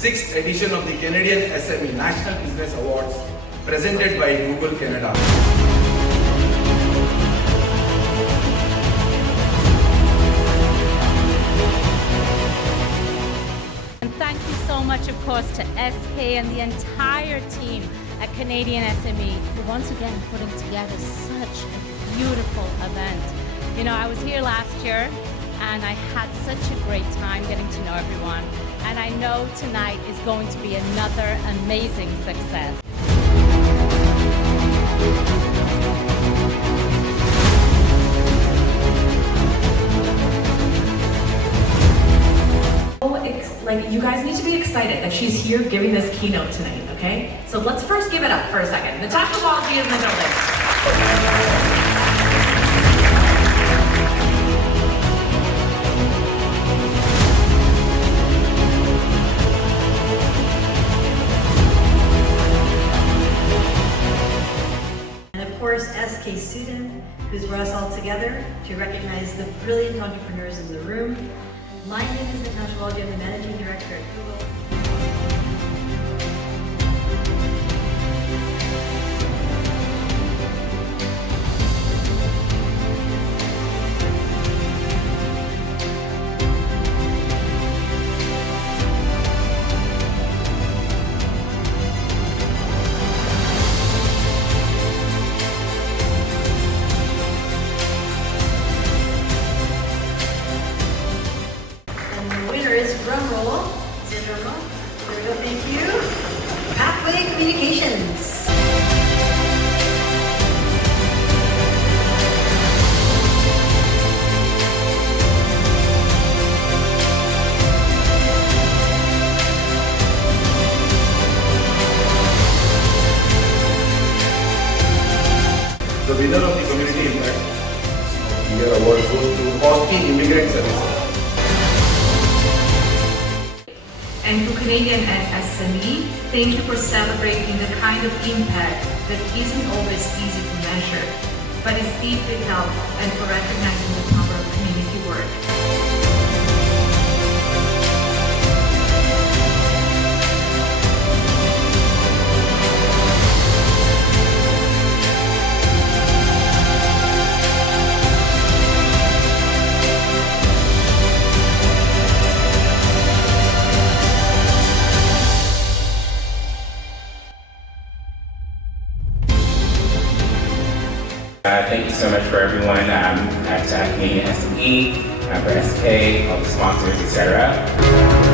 6th edition of the Canadian SME National Business Awards presented by Google Canada. And thank you so much, of course, to SK and the entire team at Canadian SME for once again putting together such a beautiful event. You know, I was here last year and I had such a great time getting to know everyone. And I know tonight is going to be another amazing success. Like, you guys need to be excited that she's here giving this keynote tonight, okay? So let's first give it up for a second. Natasha AwardsThe is in the building. And of course, SK student, who's brought us all together to recognize the brilliant entrepreneurs in the room. My name is Natasha AwardsThe. I'm the Managing Director at Google. Drum roll. Is it drum roll? There we go, thank you. Pathway Communications. The winner of the Community Impact Year Award goes to AwardsThe Immigrant Services. And to Canadian SME, thank you for celebrating the kind of impact that isn't always easy to measure, but is deeply felt, and for recognizing the power of community work. Thank you so much for everyone at Canadian SME, for SK, all the sponsors, etc.